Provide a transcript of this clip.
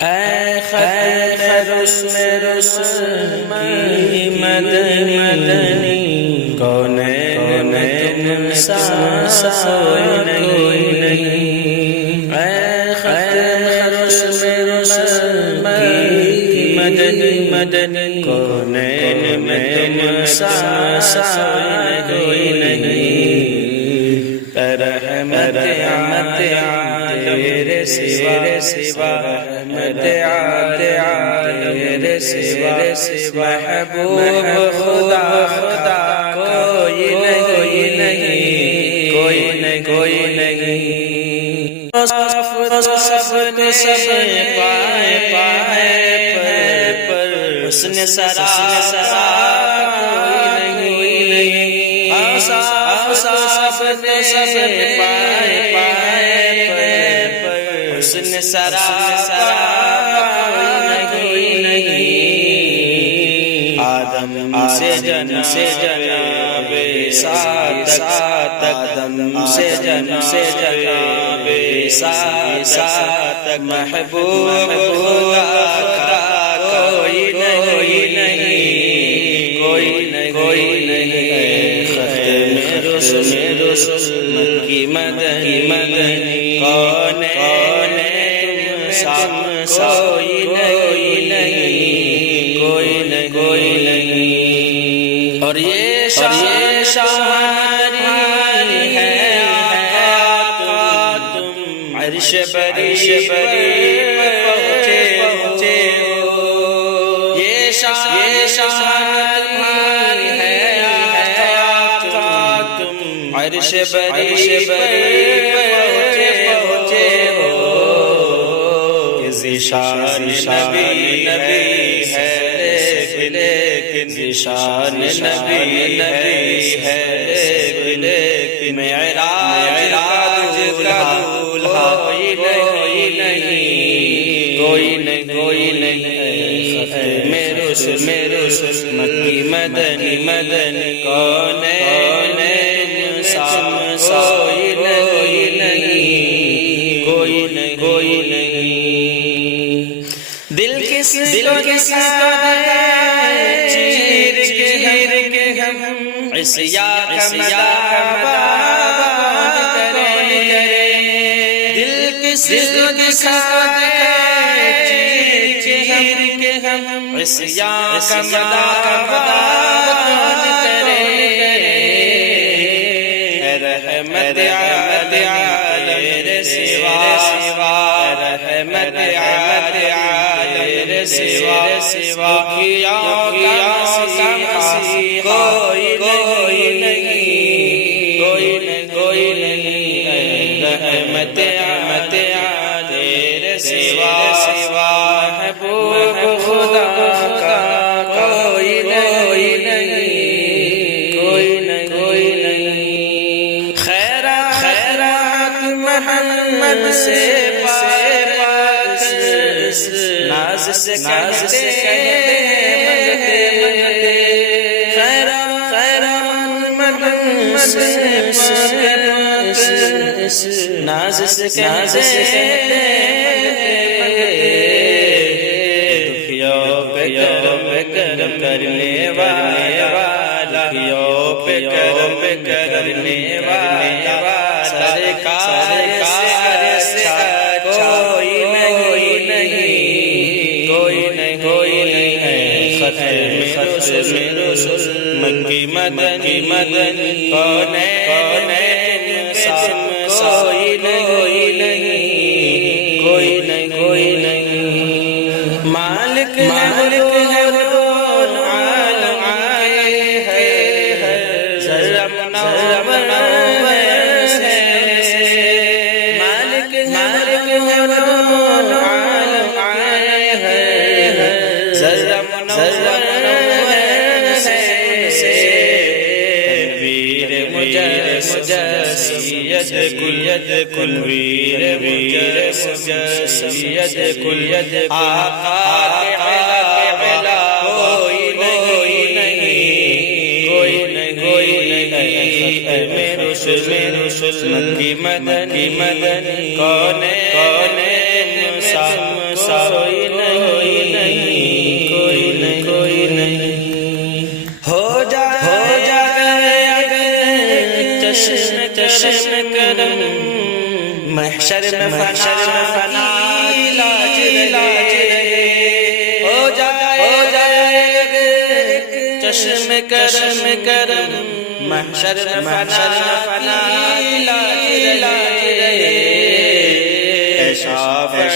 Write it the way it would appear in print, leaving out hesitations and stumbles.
اے ختم رسل کی مدنی کونین تم سا کوئی نہیں۔ اے ختم رسل کی مدنی کونین تم سا کوئی نہیں۔ رحمت تیرے سوا رحمت تیرے سوا محبوب خدا کوئی نہیں، کوئی نہیں۔ سب پائے پر حسن سرا کوئی نہیں۔ سب پائے پر حسن سرا کوئی نہیں۔ آدم سے جناب سات آدم سے جناب سات محبوب خدا کوئی نہیں، کوئی نہیں۔ ختم رسل کی مدنی کونین کوئی نہیں، کوئی نہیں۔ اور یہ شاعری ہے آقا تم عرش بری پہنچے ہو۔ یہ شاعری ہے آقا تم عرش بری پہنچے ہو۔ ذیشان نبی ہے لیکن ذیشان نبی ہے لیکن معراج کا دولہا کوئی نہیں، کوئی نہیں۔ ختم رسل مکی مدنی کونین کوئی نہیں، کوئی نہیں۔ دل کس کو دے چیر کے ہم عصیا کا مداد کریں۔ دل کس کو دے چیر کے ہم عصیا کا مداد کریں۔ رحمت تیرے سوا رحمت تیرے سوا دکھیوں کا مسیحا کوئی نہیں، کوئی نہیں۔ رحمت تیرے سوا محبوب خدا کا کوئی نہیں، کوئی نہیں۔ خیرات محمد سے ناز سے کہتے خیرات محمد سے ناز سے کہتے دکھیوں پہ کرم کرنے والا، دکھیوں پہ کرم کرنے والا سرکار سے کوئی نہیں، کوئی نہیں۔ ختم رسل مکی مدنی کونین کوئی نہیں، کوئی نہیں۔ مالک ہے وہ عالم ہے ذرا منور سے۔ مالک ہے وہ عالم ہے ذرا منور سے۔ تنویر مجسمیت کل ویر مجسمیت کل آقا کے علا کوئی نہیں، کوئی نہیں۔ میرے رسل مکی مدنی کونین سا چشم کرم محشر میں فنا علاج رہے ہو جائے چشم کرم محشر میں فنا علاج رہے اے شافع